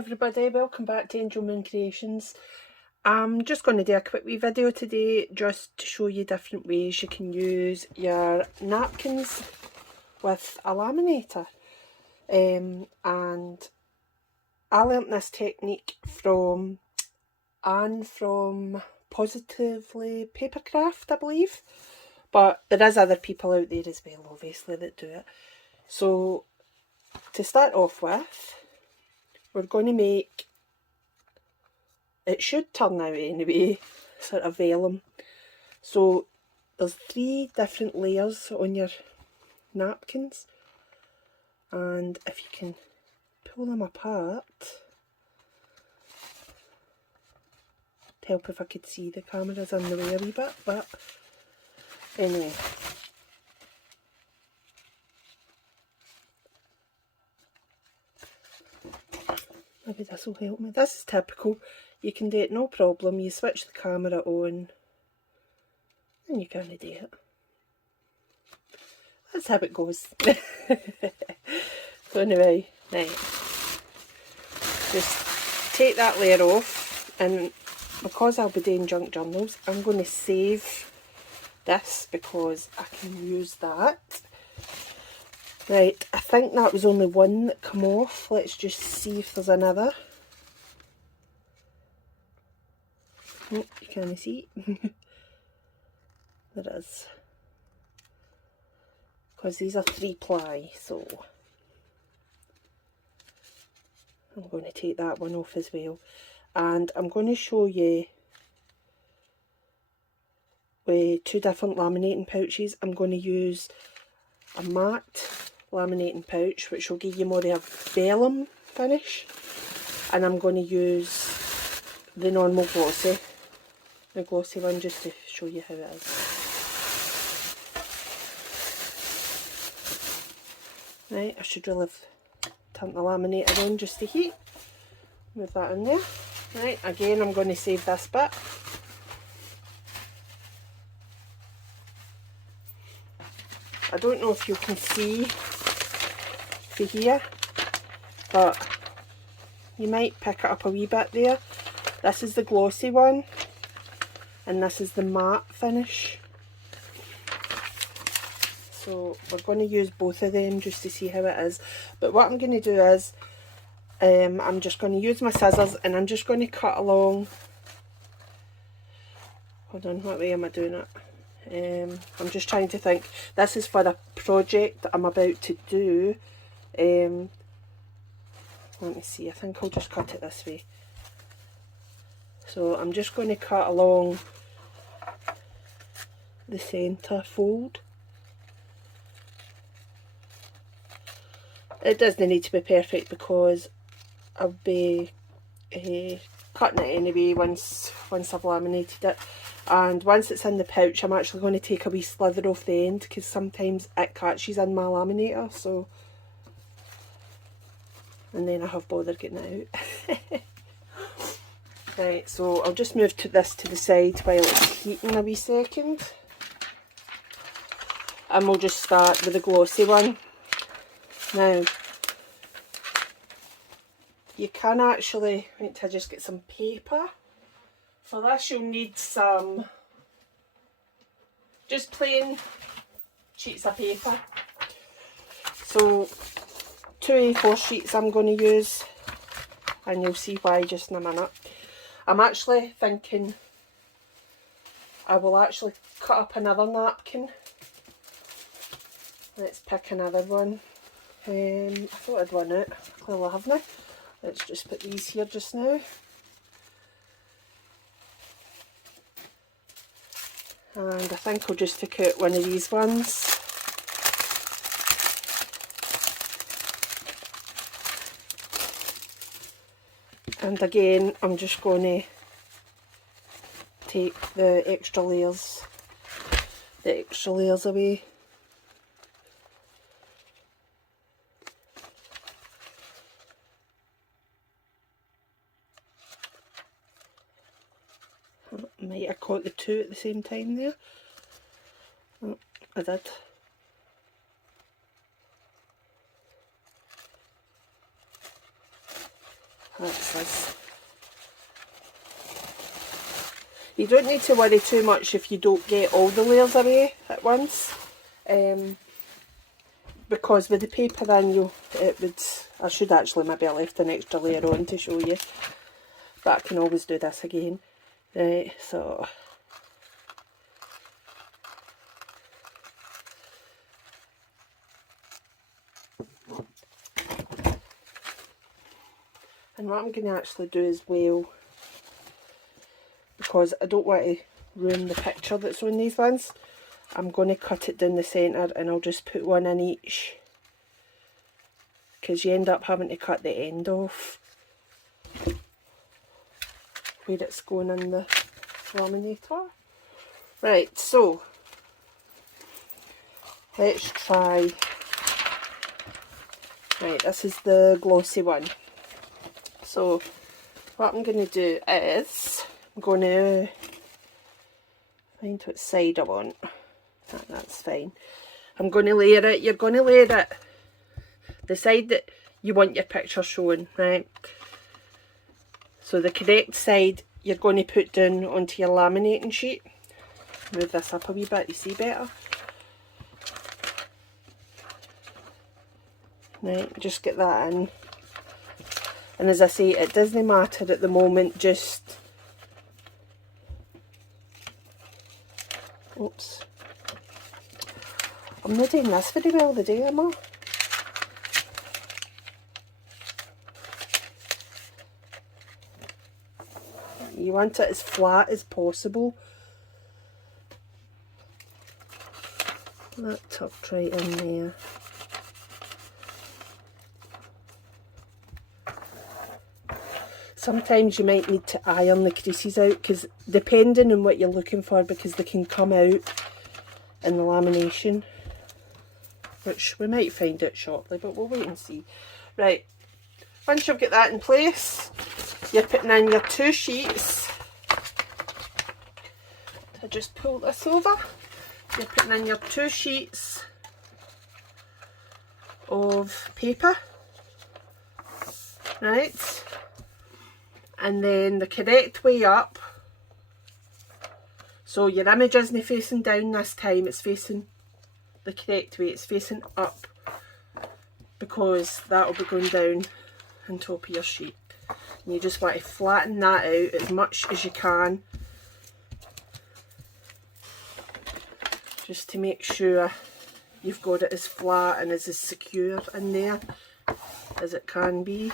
everybody, welcome back to Angel Moon Creations. I'm just going to do a quick wee video today just to show you different ways you can use your napkins with a laminator. And I learnt this technique from Anne from Positively Papercraft, I believe. But there is other people out there as well, obviously, that do it. So to start off with, we're going to make, it should turn out anyway, sort of vellum. So there's 3 different layers on your napkins, and if you can pull them apart, to help if I could see, the camera's in the way a wee bit, but anyway. Maybe this will help me. This is typical. You can do it no problem. You switch the camera on and you kind of do it. That's how it goes. So anyway, right. Just take that layer off, and because I'll be doing junk journals, I'm going to save this because I can use that. Right, I think that was only one that come off. Let's just see if there's another. Oh, you can't see. There is. Because these are 3-ply, so I'm going to take that one off as well. And I'm going to show you with 2 different laminating pouches. I'm going to use a matte laminating pouch, which will give you more of a vellum finish, and I'm going to use the normal glossy, the glossy one, just to show you how it is. Right, I should really have turned the laminator on just to heat. Move that in there. Right, again I'm going to save this bit. I don't know if you can see for here, but you might pick it up a wee bit there. This is the glossy one, and this is the matte finish. So we're going to use both of them just to see how it is. But what I'm going to do is, I'm just going to use my scissors and I'm just going to cut along. Hold on, what way am I doing it? I'm just trying to think. This is for a project that I'm about to do. Let me see, I think I'll just cut it this way. So I'm just going to cut along the centre fold. It doesn't need to be perfect because I'll be cutting it anyway once I've laminated it. And once it's in the pouch, I'm actually going to take a wee slither off the end because sometimes it catches in my laminator, so, and then I have bothered getting it out. Right, so I'll just move this to the side while it's heating a wee second, and we'll just start with the glossy one. Now, you can actually, wait till I just get some paper. For this you'll need some, just plain sheets of paper. So 2 A4 sheets I'm going to use, and you'll see why just in a minute. I'm actually thinking I will actually cut up another napkin. Let's pick another one. I thought I'd run out, clearly I haven't. Let's just put these here just now. And I think I'll just take out one of these ones. And again, I'm just going to take the extra layers away. Might have caught the 2 at the same time there. Oh, I did. That's us. You don't need to worry too much if you don't get all the layers away at once, because with the paper in, I should actually maybe have left an extra layer on to show you, but I can always do this again. Right, so and what I'm going to actually do as well, because I don't want to ruin the picture that's on these ones, I'm going to cut it down the centre and I'll just put one in each, because you end up having to cut the end off where it's going in the laminator. Right, so let's try. Right, this is the glossy one. So what I'm going to do is I'm going to find what side I want. That's fine. I'm going to layer it. You're going to layer it the side that you want your picture showing, right? So the correct side you're going to put down onto your laminating sheet. Move this up a wee bit, you see better. Right, just get that in. And as I say, it doesn't matter at the moment, just... Oops. I'm not doing this very well today, am I? You want it as flat as possible. That tucked right in there. Sometimes you might need to iron the creases out, because depending on what you're looking for, because they can come out in the lamination, which we might find out shortly, but we'll wait and see. Right, once you've got that in place, you're putting in your 2 sheets. So just pull this over. You're putting in your 2 sheets of paper, right? And then the correct way up, so your image isn't facing down this time, it's facing the correct way, it's facing up, because that will be going down on top of your sheet. And you just want to flatten that out as much as you can, just to make sure you've got it as flat and as secure in there as it can be.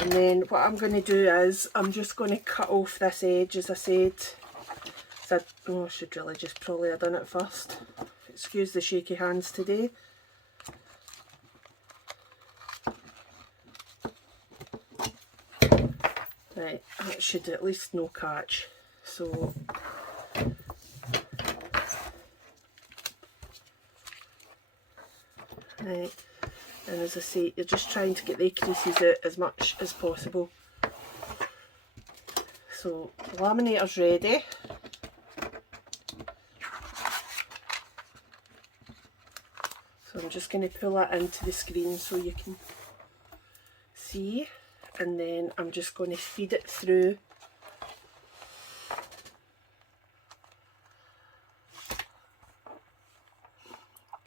And then what I'm going to do is I'm just going to cut off this edge, as I said. I should really just probably have done it first. Excuse the shaky hands today. Right, that should at least no catch. So right. And as I say, you're just trying to get the creases out as much as possible. So the laminator's ready. So I'm just going to pull that into the screen so you can see. And then I'm just going to feed it through.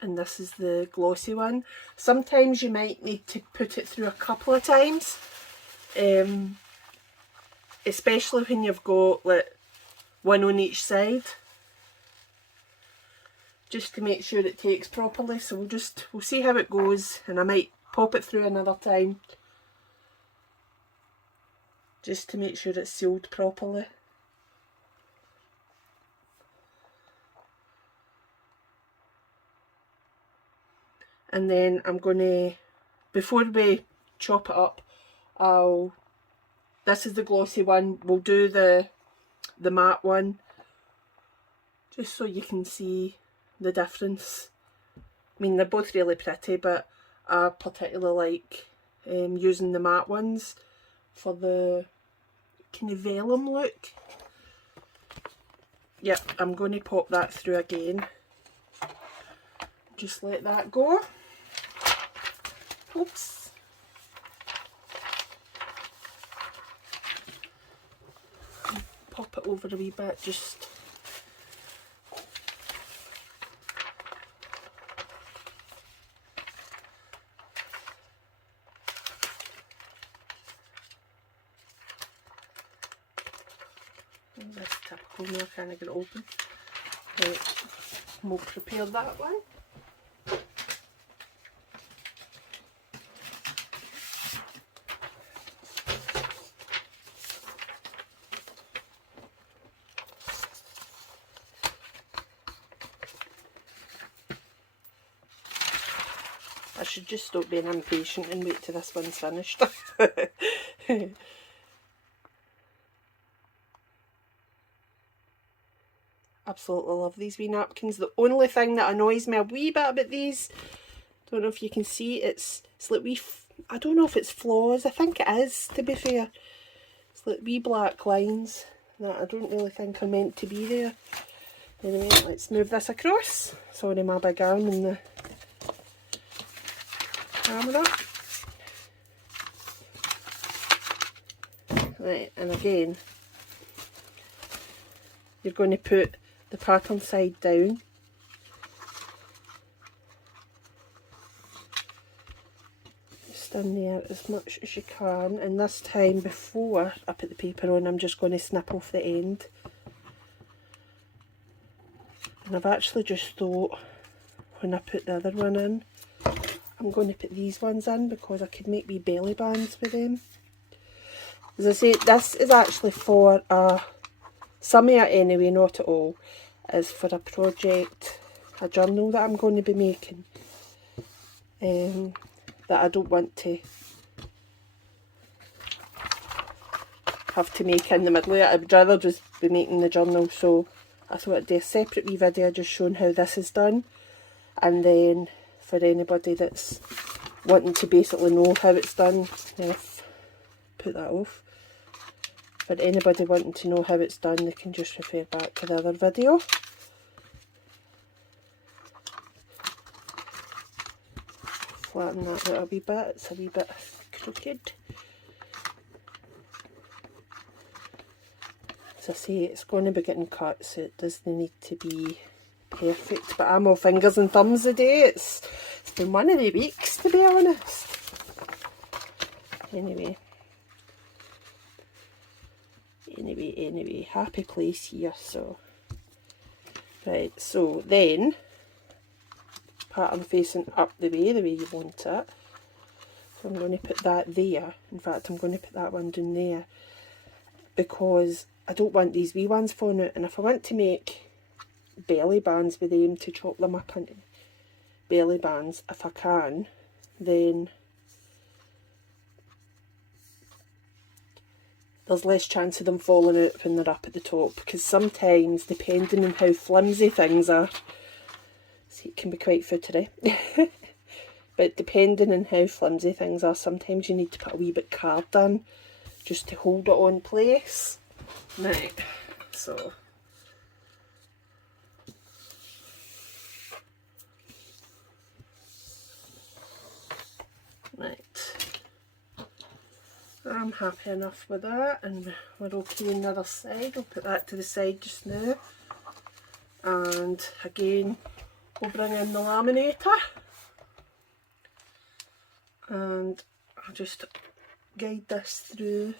And this is the glossy one. Sometimes you might need to put it through a couple of times, especially when you've got like one on each side, just to make sure it takes properly. So we'll see how it goes, and I might pop it through another time just to make sure it's sealed properly. And then I'm going to, before we chop it up, this is the glossy one, we'll do the matte one, just so you can see the difference. I mean, they're both really pretty, but I particularly like using the matte ones for the kind of vellum look. Yep, I'm going to pop that through again. Just let that go. Oops. over a wee bit, just this typical now, kind of get it open. Right, we'll prepare that one. I should just stop being impatient and wait till this one's finished. Absolutely love these wee napkins. The only thing that annoys me a wee bit about these, don't know if you can see, it's like wee, I don't know if it's flaws, I think it is, to be fair. It's like wee black lines that I don't really think are meant to be there. Anyway, let's move this across. Sorry, my big arm in the camera. Right, and again, you're going to put the pattern side down. Just in there as much as you can, and this time before I put the paper on, I'm just going to snip off the end. And I've actually just thought, when I put the other one in, I'm going to put these ones in because I could make wee belly bands with them. As I say, this is actually for some of it anyway, not at all, is for a project, a journal that I'm going to be making, that I don't want to have to make in the middle of it. I'd rather just be making the journal, so I thought I'd do a separate wee video just showing how this is done, and then for anybody that's wanting to basically know how it's done, put that off. For anybody wanting to know how it's done, they can just refer back to the other video. Flatten that out a wee bit, it's a wee bit crooked. As I say, it's going to be getting cut, so it doesn't need to be perfect, but I'm all fingers and thumbs today. It's been one of the weeks, to be honest. Anyway, happy place here. So right, so then pattern facing up the way you want it. So I'm going to put that there. In fact, I'm going to put that one down there because I don't want these wee ones falling out, and if I want to make belly bands with them, to chop them up into belly bands, if I can, then there's less chance of them falling out when they're up at the top, because sometimes, depending on how flimsy things are, see, it can be quite footery, but depending on how flimsy things are, sometimes you need to put a wee bit of card in just to hold it on place. Right, so I'm happy enough with that, and we're okay on the other side. I'll put that to the side just now, and again we'll bring in the laminator, and I'll just guide this through,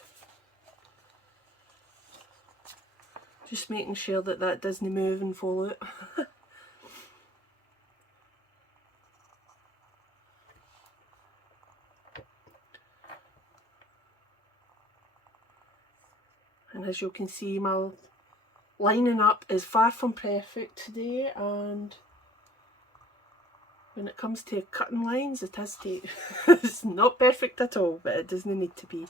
just making sure that that doesn't move and fall out. And as you can see, my lining up is far from perfect today, and when it comes to cutting lines, it is it's not perfect at all, but it doesn't need to be.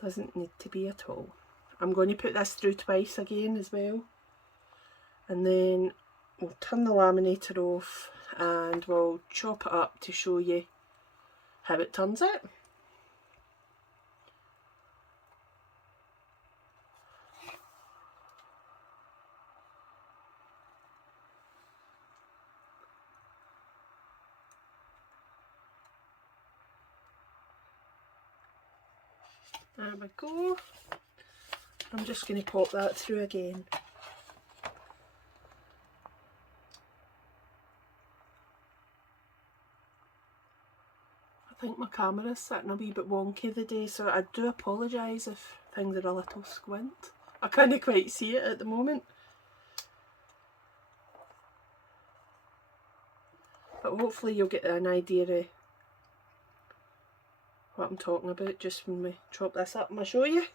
Doesn't need to be at all. I'm going to put this through twice again as well, and then we'll turn the laminator off and we'll chop it up to show you how it turns out. There we go. I'm just going to pop that through again. I think my camera's sitting a wee bit wonky the day, so I do apologise if things are a little squint. I can't quite see it at the moment. But hopefully you'll get an idea of what I'm talking about just when we chop this up and I show you.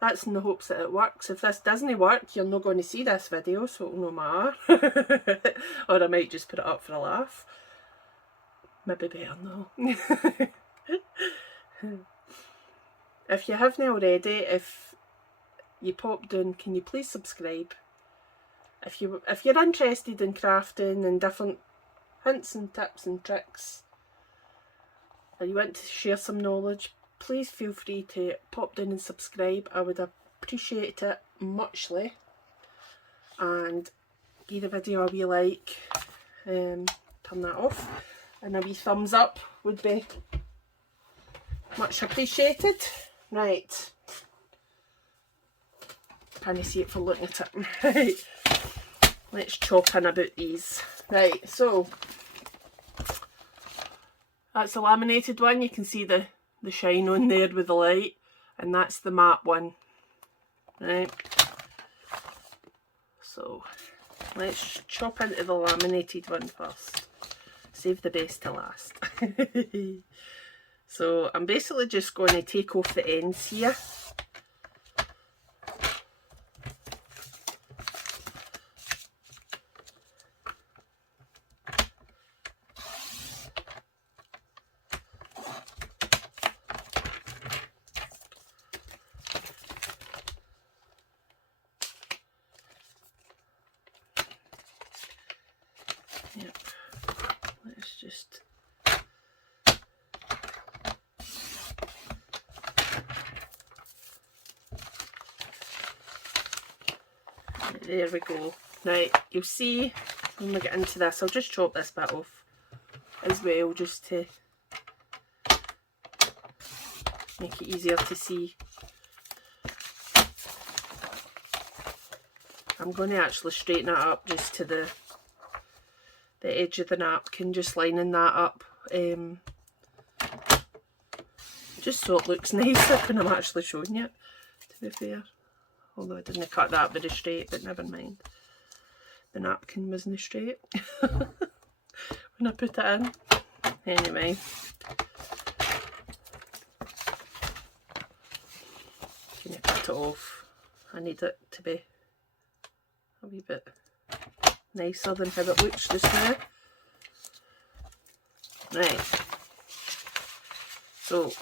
That's in the hopes that it works. If this doesn't work, you're not going to see this video, so it'll no matter. Or I might just put it up for a laugh. Maybe better no. If you haven't already, if you popped in, can you please subscribe? If you're interested in crafting and different hints and tips and tricks, or you want to share some knowledge, please feel free to pop down and subscribe. I would appreciate it muchly. And give the video a wee like, turn that off, and a wee thumbs up would be much appreciated. Right, can't see it for looking at it. Right, let's chop in about these. Right, so that's the laminated one. You can see the shine on there with the light, and that's the matte one. Right, so let's chop into the laminated one first. Save the best to last. So I'm basically just going to take off the ends here. Yep, let's just there we go. Right, you'll see when we get into this, I'll just chop this bit off as well just to make it easier to see. I'm going to actually straighten it up just to the edge of the napkin, just lining that up, just so it looks nicer when I'm actually showing you it, to be fair. Although I didn't cut that very straight, but never mind. The napkin wasn't straight when I put it in. Anyway. Can you cut it off? I need it to be a wee bit nicer than how it looks just now. Right. So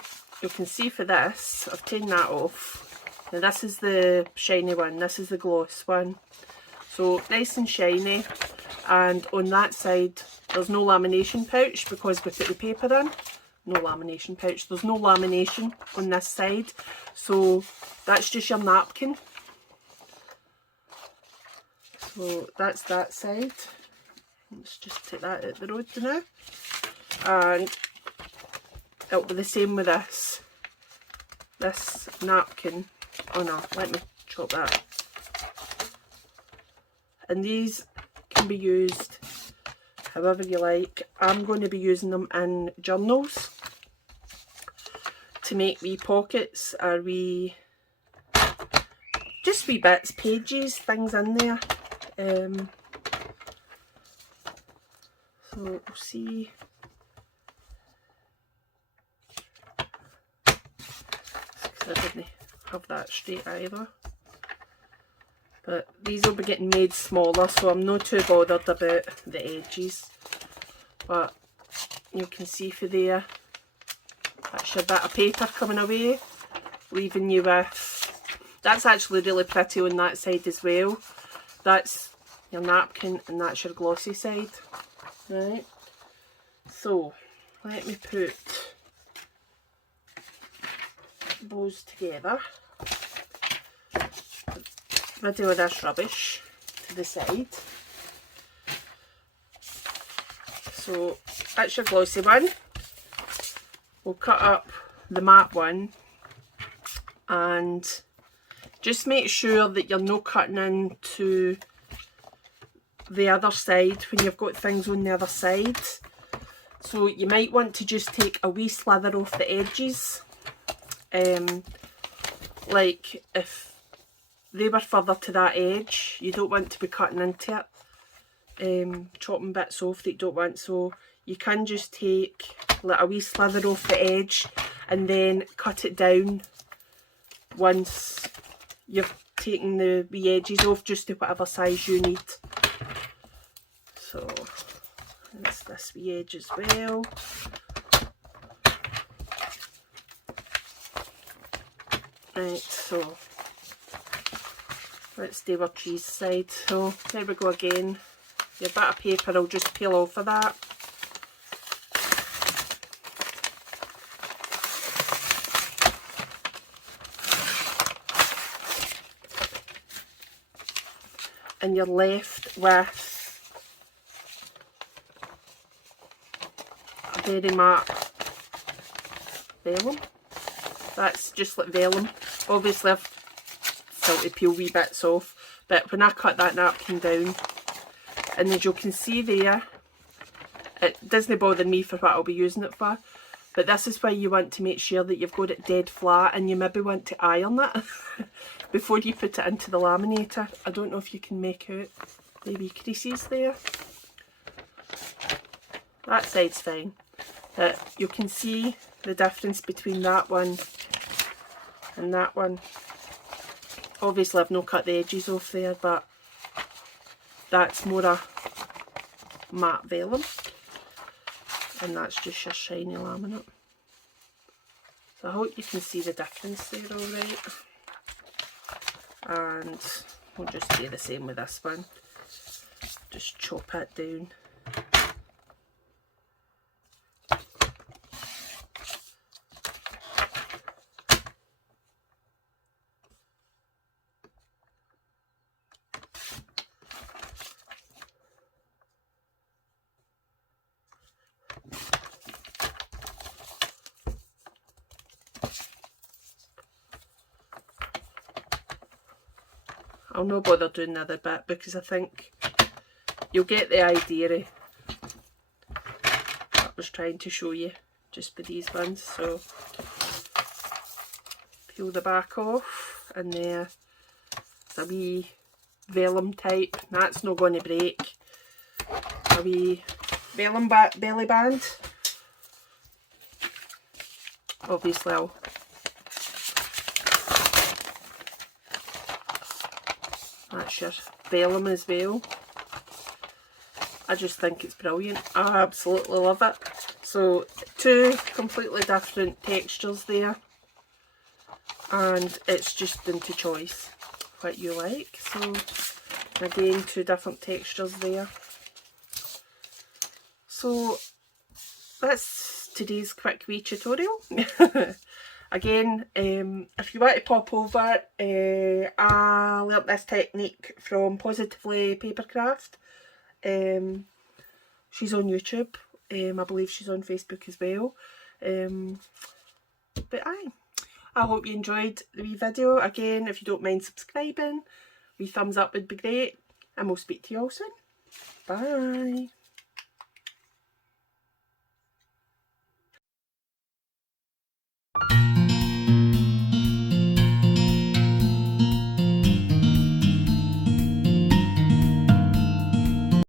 you can see for this, I've taken that off. Now this is the shiny one, this is the gloss one. So nice and shiny, and on that side there's no lamination pouch because we put the paper in. No lamination pouch, there's no lamination on this side. So that's just your napkin. So that's that side. Let's just take that out the road now. And it'll be the same with this. This napkin. Oh no, let me chop that. And these can be used however you like. I'm going to be using them in journals to make wee pockets or just wee bits, pages, things in there. So we'll see. I didn't have that straight either. But these will be getting made smaller, so I'm not too bothered about the edges. But you can see for there, that's your bit of paper coming away, leaving you with, that's actually really pretty on that side as well. That's your napkin and that's your glossy side. Right, so let me put those together. Video of this rubbish to the side. So that's your glossy one. We'll cut up the matte one and Just make sure that you're not cutting into the other side when you've got things on the other side. So you might want to just take a wee slither off the edges. Like if they were further to that edge, you don't want to be cutting into it, chopping bits off that you don't want. So you can just take like a wee slither off the edge and then cut it down once you've taken the wee edges off, just to whatever size you need. So that's this wee edge as well. Right, so let's do our cheese side. So there we go again. Your bit of paper will just peel off of that. And you're left with a very matte vellum. That's just like vellum. Obviously I've still to peel wee bits off, but when I cut that napkin down, and as you can see there, it doesn't bother me for what I'll be using it for, but this is why you want to make sure that you've got it dead flat, and you maybe want to iron it before you put it into the laminator. I don't know if you can make out the wee creases there. That side's fine, but you can see the difference between that one and that one. Obviously I've not cut the edges off there, but that's more a matte vellum, and that's just your shiny laminate. So I hope you can see the difference there alright. And we'll just do the same with this one. Just chop it down. I'll not bother doing the other bit because I think you'll get the idea of what I was trying to show you just with these ones. So peel the back off, and there's a wee vellum type, that's not going to break, a wee vellum belly band. Obviously that's your vellum as well. I just think it's brilliant. I absolutely love it. So two completely different textures there, and it's just into choice what you like. So again, two different textures there. So that's today's quick wee tutorial. Again, if you want to pop over, I learnt this technique from Positively Papercraft. She's on YouTube. I believe she's on Facebook as well. But I hope you enjoyed the wee video. Again, if you don't mind subscribing, wee thumbs up would be great. And we'll speak to you all soon. Bye.